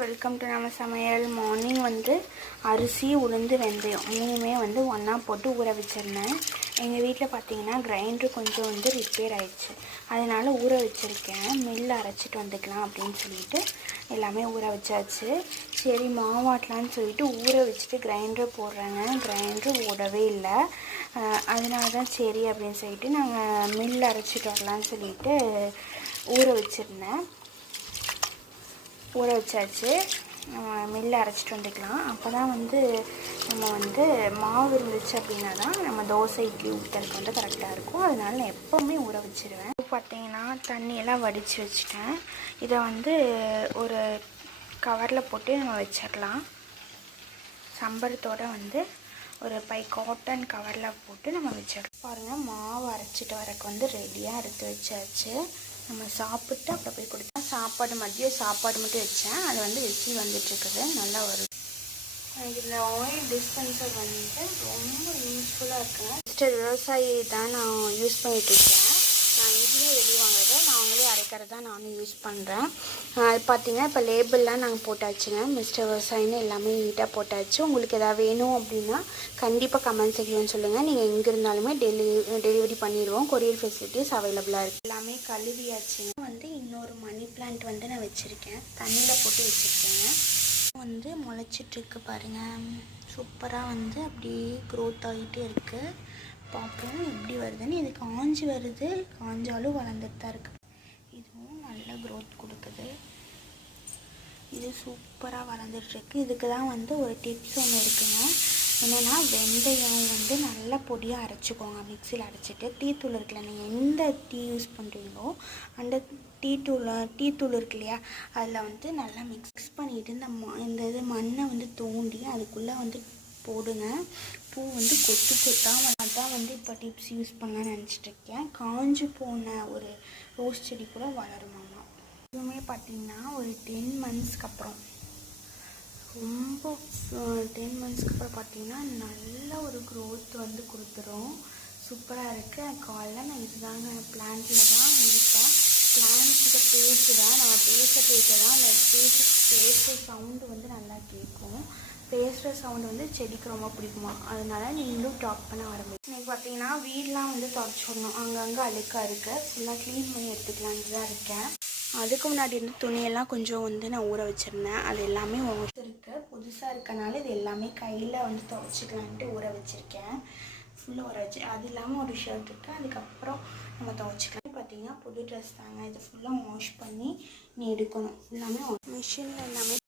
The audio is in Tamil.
வெல்கம் டு நம்ம சமையல். மார்னிங் வந்து அரிசி உளுந்து வெந்தயம் மூணுமே வந்து ஒன்றா போட்டு ஊற வச்சிருந்தேன். எங்கள் வீட்டில் பார்த்தீங்கன்னா கிரைண்டரு கொஞ்சம் வந்து ரிப்பேர் ஆயிடுச்சு, அதனால் ஊற வச்சுருக்கேன். மில்லில் அரைச்சிட்டு வந்துக்கலாம் அப்படின்னு சொல்லிட்டு எல்லாமே ஊற வச்சாச்சு. சரி மாவாட்டலான்னு சொல்லிட்டு ஊற வச்சுட்டு கிரைண்டரை போடுறாங்க. கிரைண்டரு ஓடவே இல்லை. அதனால தான் சரி அப்படின்னு சொல்லிட்டு நாங்கள் மில்லில் அரைச்சிட்டு வரலான்னு சொல்லிட்டு ஊற வச்சுருந்தேன். ஊற வச்சாச்சு. நம்ம மில்லில் அரைச்சிட்டு வந்துக்கலாம். அப்போ தான் வந்து நம்ம வந்து மாவு இருந்துச்சு அப்படின்னா தான் நம்ம தோசை இட்லி ஊற்றுறதுக்கு வந்து கரெக்டாக இருக்கும். அதனால நான் எப்போவுமே ஊற வச்சுருவேன். பார்த்தீங்கன்னா தண்ணியெல்லாம் வடித்து வச்சுட்டேன். இதை வந்து ஒரு கவரில் போட்டு நம்ம வச்சிடலாம். சம்பரத்தோடு வந்து ஒரு காட்டன் கவரில் போட்டு நம்ம வச்சிடலாம். பாருங்கள், மாவு அரைச்சிட்டு வரக்கு வந்து ரெடியாக எடுத்து வச்சாச்சு. நம்ம சாப்பிட்டு அப்புறம் போய் கொடுத்தா சாப்பாடு மதியம் சாப்பாடு மட்டும் வச்சேன். அது வந்து விசில் வந்துட்டுருக்குது, நல்லா வருது. இந்த ஆயில் டிஸ்பென்சர் வந்து ரொம்ப யூஸ்ஃபுல்லாக இருக்குங்க. மிஸ்டர் விவசாயி தான் நான் யூஸ் பண்ணிகிட்ருக்கேன். நான் இதில் வெளியே வாங்குறத நாங்களே அரைக்கிறது தான் நானும் யூஸ் பண்ணுறேன். அது பார்த்திங்கன்னா இப்போ லேபிள்லாம் நாங்கள் போட்டாச்சுங்க. மிஸ்டர் விவசாயின்னு எல்லாமே நீட்டாக போட்டாச்சு. உங்களுக்கு எதாவது வேணும் அப்படின்னா கண்டிப்பாக கமெண்ட் செக்ஷன் சொல்லுங்கள். நீங்கள் எங்கே இருந்தாலுமே டெலிவரி பண்ணிடுவோம். கொரியர் ஃபெசிலிட்டிஸ் அவைலபிளாக இருக்குது. எல்லாமே கழுவியாச்சுங்க. வந்து இன்னொரு மணி பிளான்ட் வந்து நான் வச்சுருக்கேன், தண்ணியில் போட்டு வச்சுருக்கேங்க. வந்து முளைச்சிட்ருக்கு பாருங்கள். சூப்பராக வந்து அப்படியே க்ரோத் ஆகிட்டே இருக்குது. பார்ப்போம் எப்படி வருதுன்னு. இது காஞ்சி வருது, காஞ்சாலும் வளர்ந்துட்டு தான் இருக்குது. இதுவும் நல்ல க்ரோத் கொடுக்குது. இது சூப்பராக வளர்ந்துட்டுருக்கு. இதுக்கு தான் வந்து ஒரு டிப்ஸ் ஒன்று இருக்குங்க. என்னென்னா வெந்தயம் வந்து நல்லா பொடியாக அரைச்சிக்கோங்க. மிக்சியில் அரைச்சிட்டு டீத்தூள் இருக்குல்ல, நீங்கள் எந்த டீ யூஸ் பண்ணுறீங்களோ அந்த டீ தூள் இருக்கு இல்லையா, அதில் வந்து நல்லா மிக்ஸ் பண்ணிவிட்டு இந்த இது மண்ணை வந்து தோண்டி அதுக்குள்ளே வந்து போடுங்க. பூ வந்து கொத்து கொத்தாக. அதான் வந்து இப்போ டிப்ஸ் யூஸ் பண்ணலான்னு நினச்சிட்ருக்கேன். காஞ்சி போன ஒரு ரோஸ் செடி கூட வளருமாமா. இதுவுமே பார்த்திங்கன்னா ஒரு 10 மந்த்ஸ்க்கு அப்புறம், ரொம்ப 10 மந்த்ஸ்க்கு அப்புறம் பார்த்திங்கன்னா நல்ல ஒரு க்ரோத் வந்து கொடுத்துரும். சூப்பராக இருக்குது. காலைல நான் இதுதாங்க பிளான்ட்டில் தான் முடிப்பேன். பிளான்ட்கிட்ட பேசுவேன். நம்ம பேச தான் அந்த பேசுகிற சவுண்டு வந்து நல்லா கேட்கும். பேசுகிற சவுண்டு வந்து செடிக்கு ரொம்ப பிடிக்குமா, அதனால நீங்களும் டாக் பண்ண ஆரம்பிச்சு. இன்றைக்கி பார்த்தீங்கன்னா வீடெலாம் வந்து தொடச்சி விடணும். அங்கங்கே அழுக்காக இருக்குது, ஃபுல்லாக க்ளீன் பண்ணி எடுத்துக்கலான்னு தான் இருக்கேன். அதுக்கு முன்னாடி இருந்து துணியெல்லாம் கொஞ்சம் வந்து நான் ஊற வச்சுருந்தேன். அது எல்லாமே இருக்குது. புதுசாக இருக்கனால இது எல்லாமே கையில் வந்து துவைச்சிக்கலான்ட்டு ஊற வச்சுருக்கேன். ஃபுல்லாக ஊற வச்சு, அது இல்லாமல் ஒரு ஷர்ட் இருக்குது, அதுக்கப்புறம் நம்ம துவைச்சிக்கலாம். பார்த்தீங்கன்னா புது ட்ரெஸ் தாங்க. இது ஃபுல்லாக வாஷ் பண்ணி நீ எடுக்கணும். எல்லாமே மிஷினில் எல்லாமே